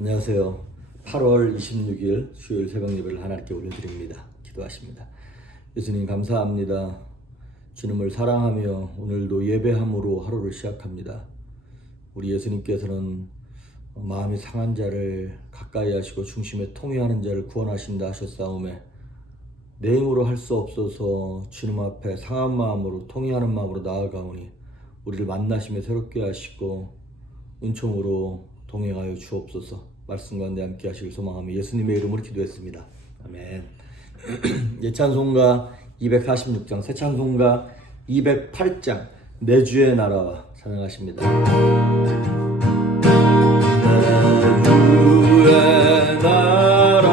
안녕하세요. 8월 26일 수요일 새벽 예배를 하나님께 올려드립니다. 기도하십니다. 예수님 감사합니다. 주님을 사랑하며 오늘도 예배함으로 하루를 시작합니다. 우리 예수님께서는 마음이 상한 자를 가까이 하시고 중심에 통회하는 자를 구원하신다 하셨사오매 내 힘으로 할 수 없어서 주님 앞에 상한 마음으로 통회하는 마음으로 나아가오니 우리를 만나시며 새롭게 하시고 은총으로 동행하여 주옵소서. 말씀 가운데 함께 하시길 소망하며 예수님의 이름으로 기도했습니다. 아멘. 예찬송가 246장, 새찬송가 208장, 내 주의 나라와 찬양하십니다. 내 주의 나라와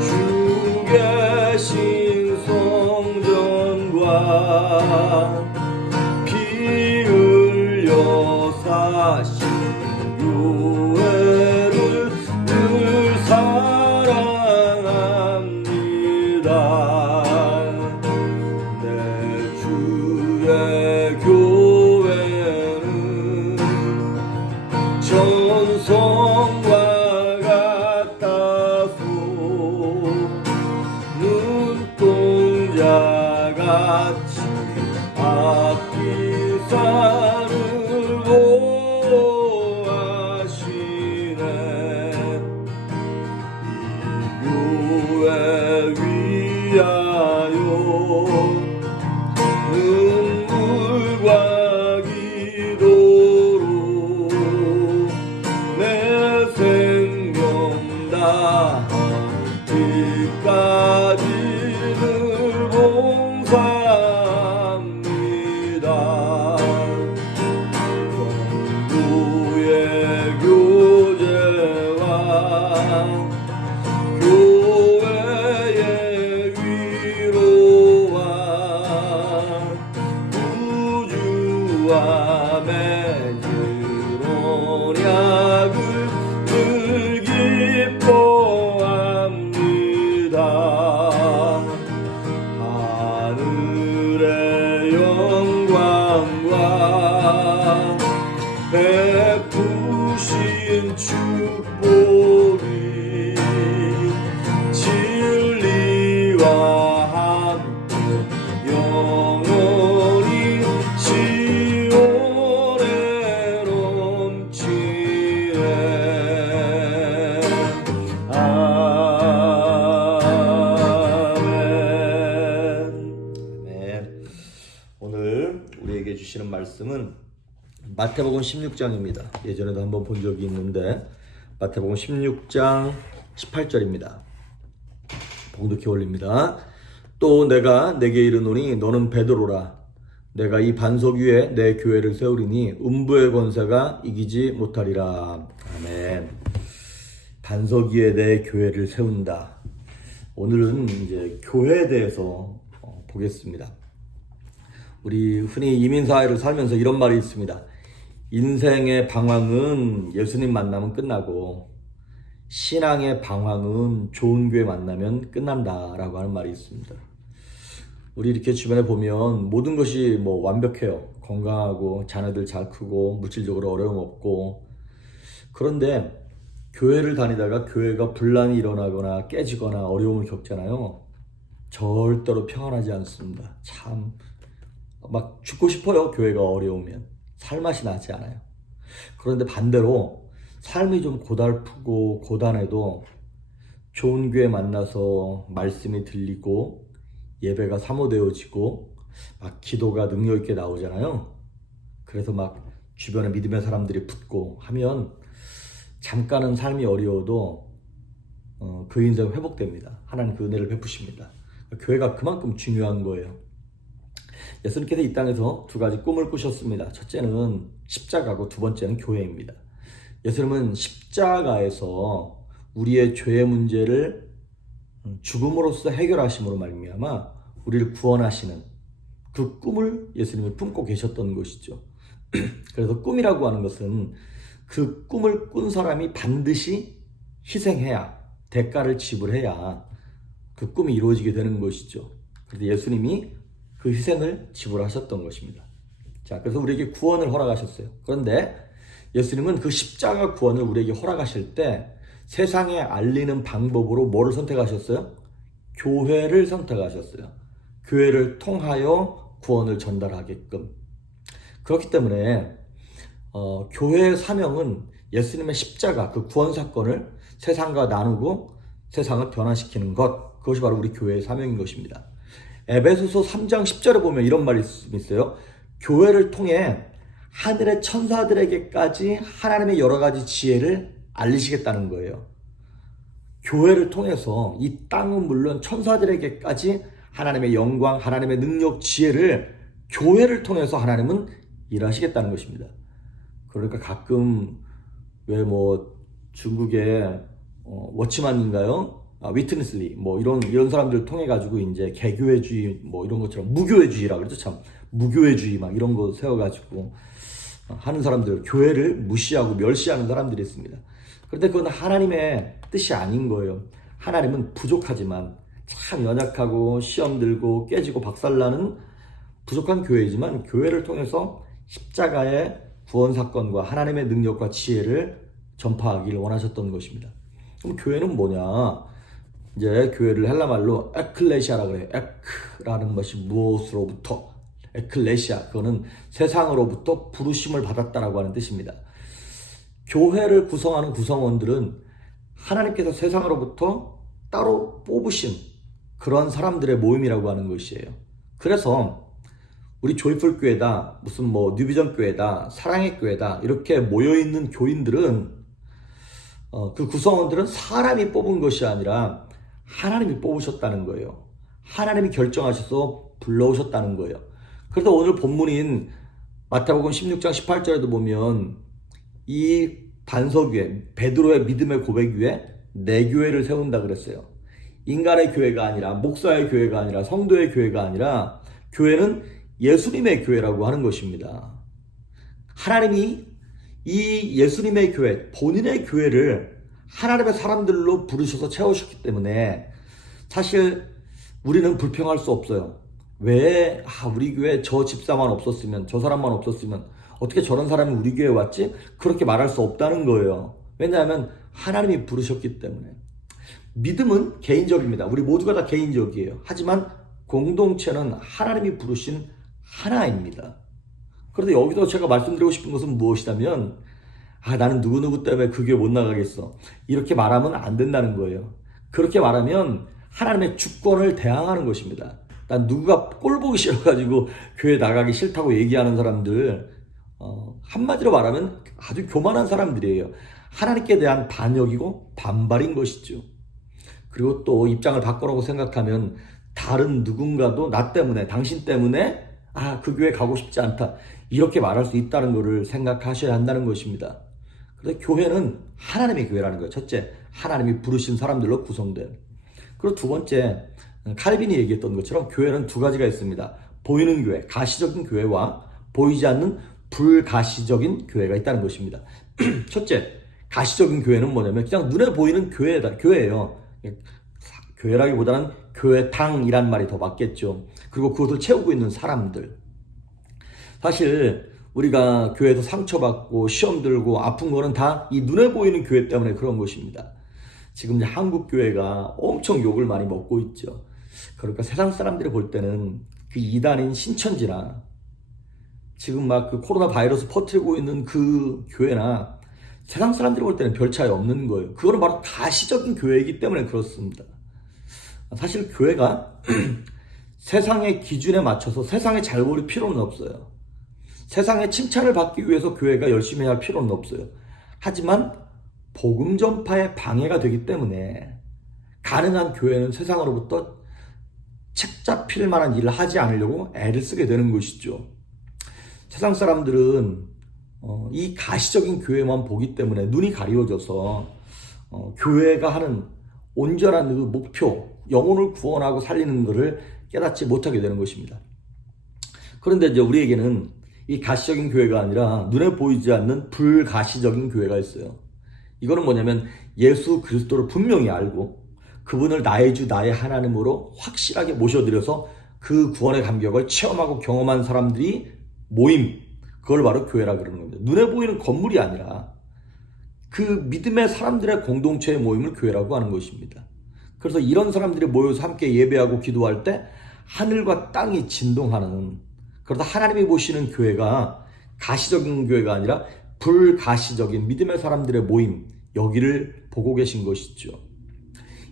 주 계신 성전과 피 흘려 사신 교회를 늘 사랑합니다. 내 주의 교회는 전성과 같아서 눈동자같이 앞기사를 보하시네. 이 교회 위하여 눈물과 기도로 내 생명 다할 때까지를 봉사합니다. 성도의 교제와 교회의 위로와 구주와 맺은 언약을 늘 기뻐합니다. 하늘의 영광과 베푸신 축복이 진리와 함께 영원히 시온에 넘치네. 아멘. 오늘 우리에게 주시는 말씀은 마태복음 16장입니다. 예전에도 한번 본 적이 있는데 마태복음 16장 18절입니다. 봉독해 올립니다. 또 내가 내게 이르노니 너는 베드로라. 내가 이 반석 위에 내 교회를 세우리니 음부의 권세가 이기지 못하리라. 아멘. 반석 위에 내 교회를 세운다. 오늘은 이제 교회에 대해서 보겠습니다. 우리 흔히 이민사회를 살면서 이런 말이 있습니다. 인생의 방황은 예수님 만나면 끝나고 신앙의 방황은 좋은 교회 만나면 끝난다라고 하는 말이 있습니다. 우리 이렇게 주변에 보면 모든 것이 완벽해요. 건강하고 자녀들 잘 크고 물질적으로 어려움 없고. 그런데 교회를 다니다가 교회가 분란이 일어나거나 깨지거나 어려움을 겪잖아요. 절대로 평안하지 않습니다. 참 막 죽고 싶어요. 교회가 어려우면 살맛이 나지 않아요. 그런데 반대로 삶이 좀 고달프고 고단해도 좋은 교회 만나서 말씀이 들리고 예배가 사모되어지고 막 기도가 능력 있게 나오잖아요. 그래서 막 주변에 믿음의 사람들이 붙고 하면 잠깐은 삶이 어려워도 그 인생 회복됩니다. 하나님 그 은혜를 베푸십니다. 교회가 그만큼 중요한 거예요. 예수님께서 이 땅에서 두 가지 꿈을 꾸셨습니다. 첫째는 십자가고 두 번째는 교회입니다. 예수님은 십자가에서 우리의 죄의 문제를 죽음으로써 해결하심으로 말미암아 우리를 구원하시는 그 꿈을 예수님이 품고 계셨던 것이죠. 그래서 꿈이라고 하는 것은 그 꿈을 꾼 사람이 반드시 희생해야, 대가를 지불해야 그 꿈이 이루어지게 되는 것이죠. 그래서 예수님이 그 희생을 지불하셨던 것입니다. 자, 그래서 우리에게 구원을 허락하셨어요. 그런데 예수님은 그 십자가 구원을 우리에게 허락하실 때 세상에 알리는 방법으로 뭐를 선택하셨어요? 교회를 선택하셨어요. 교회를 통하여 구원을 전달하게끔. 그렇기 때문에 교회의 사명은 예수님의 십자가, 그 구원 사건을 세상과 나누고 세상을 변화시키는 것, 그것이 바로 우리 교회의 사명인 것입니다. 에베소서 3장 10절에 보면 이런 말이 있어요. 교회를 통해 하늘의 천사들에게까지 하나님의 여러 가지 지혜를 알리시겠다는 거예요. 교회를 통해서 이 땅은 물론 천사들에게까지 하나님의 영광, 하나님의 능력, 지혜를 교회를 통해서 하나님은 일하시겠다는 것입니다. 그러니까 가끔 왜 중국의 워치만인가요? 위트니스리 이런 사람들 통해 가지고 이제 개교회주의 이런 것처럼 무교회주의라 그러죠. 참 무교회주의 이런 거 세워 가지고 하는 사람들, 교회를 무시하고 멸시하는 사람들이 있습니다. 그런데 그건 하나님의 뜻이 아닌 거예요. 하나님은 부족하지만 참 연약하고 시험 들고 깨지고 박살나는 부족한 교회이지만 교회를 통해서 십자가의 구원 사건과 하나님의 능력과 지혜를 전파하기를 원하셨던 것입니다. 그럼 교회는 뭐냐? 이제 교회를 헬라말로 에클레시아라 그래요. 에크라는 것이 무엇으로부터, 에클레시아, 그거는 세상으로부터 부르심을 받았다라고 하는 뜻입니다. 교회를 구성하는 구성원들은 하나님께서 세상으로부터 따로 뽑으신 그런 사람들의 모임이라고 하는 것이에요. 그래서 우리 조이풀 교회다, 무슨 뉴비전 교회다, 사랑의 교회다 이렇게 모여있는 교인들은 그 구성원들은 사람이 뽑은 것이 아니라 하나님이 뽑으셨다는 거예요. 하나님이 결정하셔서 불러오셨다는 거예요. 그래서 오늘 본문인 마태복음 16장 18절에도 보면 이 반석위에, 베드로의 믿음의 고백 위에 내 교회를 세운다 그랬어요. 인간의 교회가 아니라, 목사의 교회가 아니라, 성도의 교회가 아니라 교회는 예수님의 교회라고 하는 것입니다. 하나님이 이 예수님의 교회, 본인의 교회를 하나님의 사람들로 부르셔서 채우셨기 때문에 사실 우리는 불평할 수 없어요. 왜 우리 교회 저 집사만 없었으면, 저 사람만 없었으면 어떻게 저런 사람이 우리 교회에 왔지? 그렇게 말할 수 없다는 거예요. 왜냐하면 하나님이 부르셨기 때문에. 믿음은 개인적입니다. 우리 모두가 다 개인적이에요. 하지만 공동체는 하나님이 부르신 하나입니다. 그런데 여기서 제가 말씀드리고 싶은 것은 무엇이냐면 나는 누구누구 때문에 그 교회 못 나가겠어, 이렇게 말하면 안 된다는 거예요. 그렇게 말하면 하나님의 주권을 대항하는 것입니다. 난 누구가 꼴 보기 싫어가지고 교회 나가기 싫다고 얘기하는 사람들, 한마디로 말하면 아주 교만한 사람들이에요. 하나님께 대한 반역이고 반발인 것이죠. 그리고 또 입장을 바꿔놓고 생각하면 다른 누군가도 나 때문에, 당신 때문에 그 교회 가고 싶지 않다, 이렇게 말할 수 있다는 것을 생각하셔야 한다는 것입니다. 그래서 교회는 하나님의 교회라는 거예요. 첫째, 하나님이 부르신 사람들로 구성된. 그리고 두 번째, 칼빈이 얘기했던 것처럼 교회는 두 가지가 있습니다. 보이는 교회, 가시적인 교회와 보이지 않는 불가시적인 교회가 있다는 것입니다. 첫째, 가시적인 교회는 뭐냐면 그냥 눈에 보이는 교회예요. 교회라기보다는 교회당이란 말이 더 맞겠죠. 그리고 그것을 채우고 있는 사람들. 사실 우리가 교회에서 상처받고 시험 들고 아픈 거는 다 이 눈에 보이는 교회 때문에 그런 것입니다. 지금 이제 한국 교회가 엄청 욕을 많이 먹고 있죠. 그러니까 세상 사람들이 볼 때는 그 이단인 신천지나 지금 그 코로나 바이러스 퍼뜨리고 있는 그 교회나 세상 사람들이 볼 때는 별 차이 없는 거예요. 그거는 바로 가시적인 교회이기 때문에 그렇습니다. 사실 교회가 세상의 기준에 맞춰서 세상의 잘 보일 필요는 없어요. 세상의 칭찬을 받기 위해서 교회가 열심히 할 필요는 없어요. 하지만 복음 전파에 방해가 되기 때문에 가능한 교회는 세상으로부터 책 잡힐 만한 일을 하지 않으려고 애를 쓰게 되는 것이죠. 세상 사람들은 이 가시적인 교회만 보기 때문에 눈이 가리워져서 교회가 하는 온전한 그 목표, 영혼을 구원하고 살리는 것을 깨닫지 못하게 되는 것입니다. 그런데 이제 우리에게는 이 가시적인 교회가 아니라 눈에 보이지 않는 불가시적인 교회가 있어요. 이거는 뭐냐면 예수 그리스도를 분명히 알고 그분을 나의 주 나의 하나님으로 확실하게 모셔드려서 그 구원의 감격을 체험하고 경험한 사람들이 모임, 그걸 바로 교회라 그러는 겁니다. 눈에 보이는 건물이 아니라 그 믿음의 사람들의 공동체의 모임을 교회라고 하는 것입니다. 그래서 이런 사람들이 모여서 함께 예배하고 기도할 때 하늘과 땅이 진동하는, 그러다 하나님이 보시는 교회가 가시적인 교회가 아니라 불가시적인 믿음의 사람들의 모임, 여기를 보고 계신 것이죠.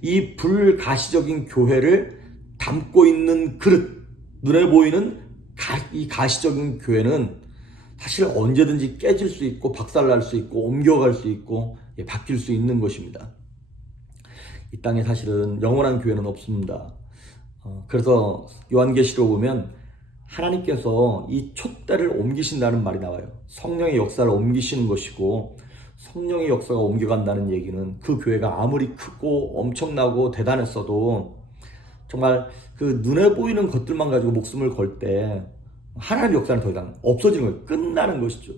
이 불가시적인 교회를 담고 있는 그릇, 눈에 보이는 이 가시적인 교회는 사실 언제든지 깨질 수 있고 박살날 수 있고 옮겨갈 수 있고 바뀔 수 있는 것입니다. 이 땅에 사실은 영원한 교회는 없습니다. 그래서 요한계시록 보면 하나님께서 이 촛대를 옮기신다는 말이 나와요. 성령의 역사를 옮기시는 것이고, 성령의 역사가 옮겨간다는 얘기는 그 교회가 아무리 크고 엄청나고 대단했어도 정말 그 눈에 보이는 것들만 가지고 목숨을 걸 때 하나님의 역사는 더 이상 없어지는 거예요. 끝나는 것이죠.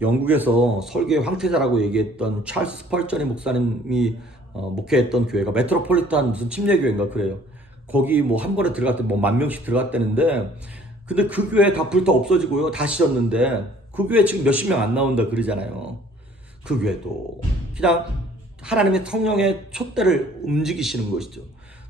영국에서 설교의 황태자라고 얘기했던 찰스 스펄전이 목사님이 목회했던 교회가 메트로폴리탄 무슨 침례교회인가 그래요. 거기 뭐 한 번에 들어갈 때 뭐 10,000명씩 들어갔다는데, 근데 그 교회 다 불타 없어지고요. 다 씻었는데 그 교회 지금 몇십 명 안 나온다 그러잖아요. 그 교회도 그냥 하나님의 성령의 촛대를 움직이시는 것이죠.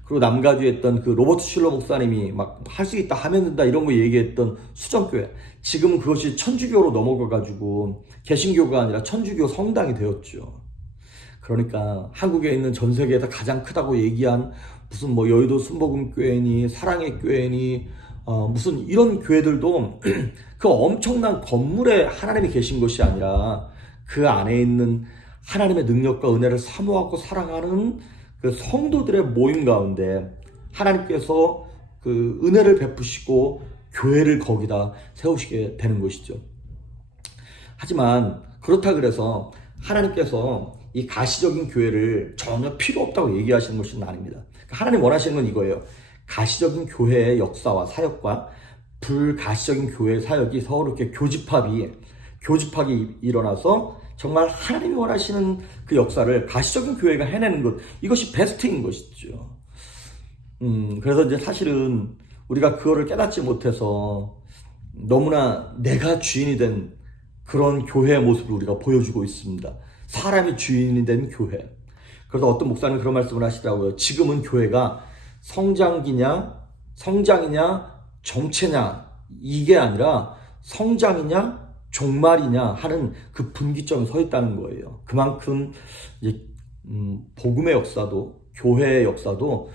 그리고 남가주에 했던 그 로버트 슐러 목사님이 막 할 수 있다 하면 된다 이런 거 얘기했던 수정교회, 지금은 그것이 천주교로 넘어가가지고 개신교가 아니라 천주교 성당이 되었죠. 그러니까 한국에 있는 전 세계에서 가장 크다고 얘기한 무슨 뭐 여의도 순복음교회니 사랑의 교회니 무슨 이런 교회들도 그 엄청난 건물에 하나님이 계신 것이 아니라 그 안에 있는 하나님의 능력과 은혜를 사모하고 사랑하는 그 성도들의 모임 가운데 하나님께서 그 은혜를 베푸시고 교회를 거기다 세우시게 되는 것이죠. 하지만 그렇다 그래서 하나님께서 이 가시적인 교회를 전혀 필요 없다고 얘기하시는 것은 아닙니다. 하나님 원하시는 건 이거예요. 가시적인 교회의 역사와 사역과 불가시적인 교회의 사역이 서로 이렇게 교집합이 일어나서 정말 하나님이 원하시는 그 역사를 가시적인 교회가 해내는 것, 이것이 베스트인 것이죠. 그래서 이제 사실은 우리가 그거를 깨닫지 못해서 너무나 내가 주인이 된 그런 교회의 모습을 우리가 보여주고 있습니다. 사람이 주인이 된 교회. 그래서 어떤 목사님 그런 말씀을 하시더라고요. 지금은 교회가 성장이냐 정체냐 이게 아니라 성장이냐 종말이냐 하는 그 분기점에 서 있다는 거예요. 그만큼 이제 복음의 역사도 교회의 역사도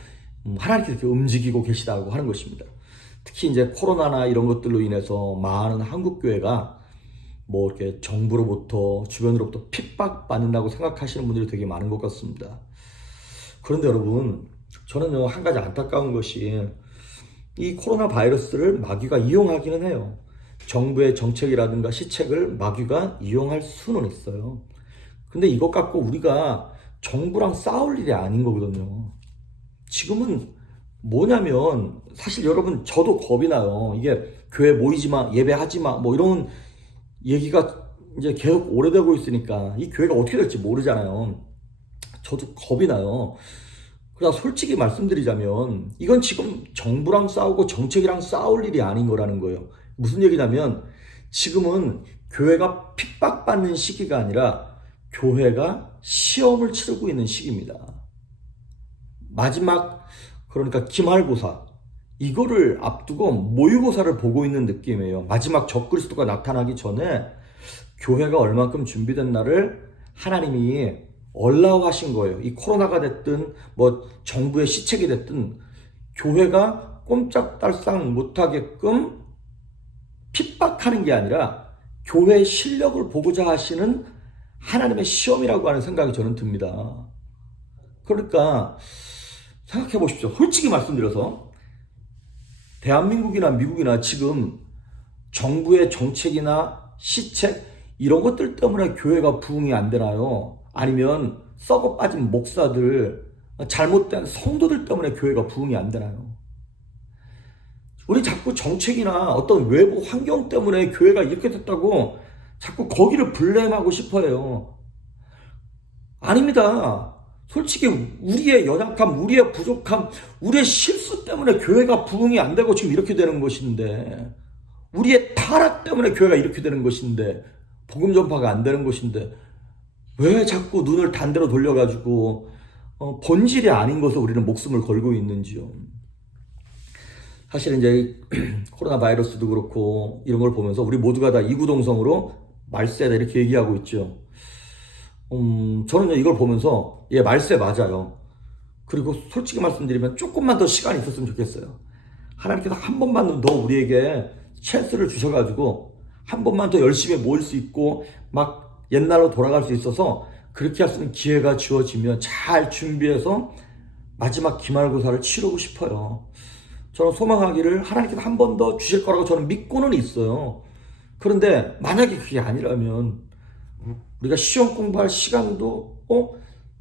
하나님께서 이렇게 움직이고 계시다고 하는 것입니다. 특히 이제 코로나나 이런 것들로 인해서 많은 한국 교회가 뭐 이렇게 정부로부터 주변으로부터 핍박받는다고 생각하시는 분들이 되게 많은 것 같습니다. 그런데 여러분, 저는 한 가지 안타까운 것이 이 코로나 바이러스를 마귀가 이용하기는 해요. 정부의 정책이라든가 시책을 마귀가 이용할 수는 있어요. 근데 이것 갖고 우리가 정부랑 싸울 일이 아닌 거거든요. 지금은 뭐냐면 사실 여러분 저도 겁이 나요. 이게 교회 모이지 마, 예배하지 마, 뭐 이런 얘기가 이제 계속 오래되고 있으니까 이 교회가 어떻게 될지 모르잖아요. 저도 겁이 나요. 그러나 솔직히 말씀드리자면 이건 지금 정부랑 싸우고 정책이랑 싸울 일이 아닌 거라는 거예요. 무슨 얘기냐면 지금은 교회가 핍박받는 시기가 아니라 교회가 시험을 치르고 있는 시기입니다. 마지막 그러니까 기말고사 이거를 앞두고 모의고사를 보고 있는 느낌이에요. 마지막 적그리스도가 나타나기 전에 교회가 얼만큼 준비된 날을 하나님이 얼라우하신 거예요. 이 코로나가 됐든 뭐 정부의 시책이 됐든 교회가 꼼짝달싹 못하게끔 핍박하는 게 아니라 교회의 실력을 보고자 하시는 하나님의 시험이라고 하는 생각이 저는 듭니다. 그러니까 생각해 보십시오. 솔직히 말씀드려서 대한민국이나 미국이나 지금 정부의 정책이나 시책 이런 것들 때문에 교회가 부흥이 안 되나요? 아니면 썩어 빠진 목사들, 잘못된 성도들 때문에 교회가 부흥이 안 되나요? 우리 자꾸 정책이나 어떤 외부 환경 때문에 교회가 이렇게 됐다고 자꾸 거기를 블레임하고 싶어해요. 아닙니다. 솔직히 우리의 연약함, 우리의 부족함, 우리의 실수 때문에 교회가 부흥이 안 되고 지금 이렇게 되는 것인데, 우리의 타락 때문에 교회가 이렇게 되는 것인데 복음 전파가 안 되는 곳인데 왜 자꾸 눈을 단 데로 돌려가지고 본질이 아닌 것에 우리는 목숨을 걸고 있는지요. 사실 이제 코로나 바이러스도 그렇고 이런 걸 보면서 우리 모두가 다 이구동성으로 말세다 이렇게 얘기하고 있죠. 저는 이걸 보면서 말세 맞아요. 그리고 솔직히 말씀드리면 조금만 더 시간이 있었으면 좋겠어요. 하나님께서 한 번만 더 우리에게 찬스를 주셔가지고 한 번만 더 열심히 모일 수 있고 막 옛날로 돌아갈 수 있어서 그렇게 할 수 있는 기회가 주어지면 잘 준비해서 마지막 기말고사를 치르고 싶어요. 저는 소망하기를 하나님께서 한 번 더 주실 거라고 저는 믿고는 있어요. 그런데 만약에 그게 아니라면 우리가 시험 공부할 시간도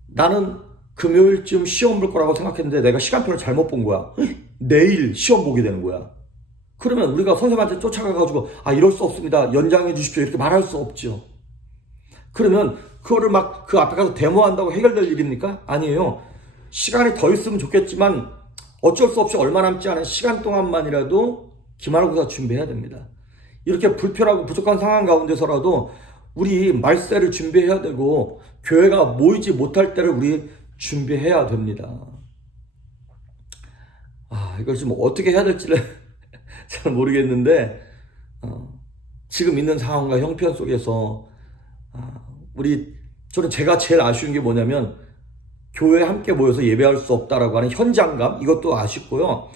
나는 금요일쯤 시험 볼 거라고 생각했는데 내가 시간표를 잘못 본 거야. 내일 시험 보게 되는 거야. 그러면 우리가 선생님한테 쫓아가가지고 이럴 수 없습니다. 연장해 주십시오. 이렇게 말할 수 없죠. 그러면 그거를 막 그 앞에 가서 데모한다고 해결될 일입니까? 아니에요. 시간이 더 있으면 좋겠지만 어쩔 수 없이 얼마 남지 않은 시간 동안만이라도 기말고사 준비해야 됩니다. 이렇게 불편하고 부족한 상황 가운데서라도 우리 말세를 준비해야 되고 교회가 모이지 못할 때를 우리 준비해야 됩니다. 이걸 지금 어떻게 해야 될지를 잘 모르겠는데 지금 있는 상황과 형편 속에서 저는 제가 제일 아쉬운 게 뭐냐면 교회에 함께 모여서 예배할 수 없다라고 하는 현장감, 이것도 아쉽고요.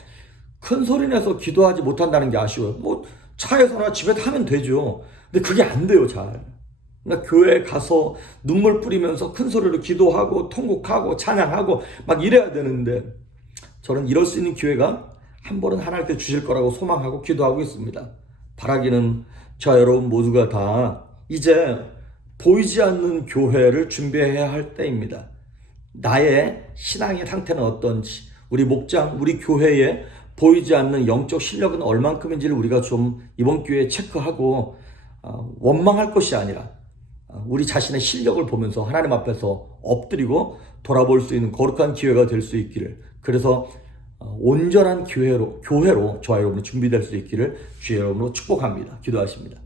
큰 소리 내서 기도하지 못한다는 게 아쉬워요. 뭐 차에서나 집에서 하면 되죠. 근데 그게 안 돼요, 잘. 그러니까 교회에 가서 눈물 뿌리면서 큰 소리로 기도하고 통곡하고 찬양하고 막 이래야 되는데 저는 이럴 수 있는 기회가 한 번은 하나님께 주실 거라고 소망하고 기도하고 있습니다. 바라기는 저 여러분 모두가 다 이제 보이지 않는 교회를 준비해야 할 때입니다. 나의 신앙의 상태는 어떤지, 우리 목장, 우리 교회에 보이지 않는 영적 실력은 얼만큼인지를 우리가 좀 이번 기회에 체크하고 원망할 것이 아니라 우리 자신의 실력을 보면서 하나님 앞에서 엎드리고 돌아볼 수 있는 거룩한 기회가 될 수 있기를, 그래서 온전한 교회로 저와 여러분이 준비될 수 있기를 주의 이름으로 축복합니다. 기도하십니다.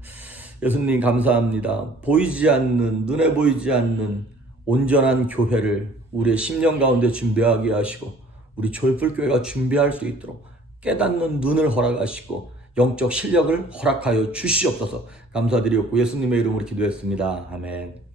예수님 감사합니다. 보이지 않는, 눈에 보이지 않는 온전한 교회를 우리의 10년 가운데 준비하게 하시고 우리 조이풀교회가 준비할 수 있도록 깨닫는 눈을 허락하시고 영적 실력을 허락하여 주시옵소서. 감사드리옵고 예수님의 이름으로 기도했습니다. 아멘.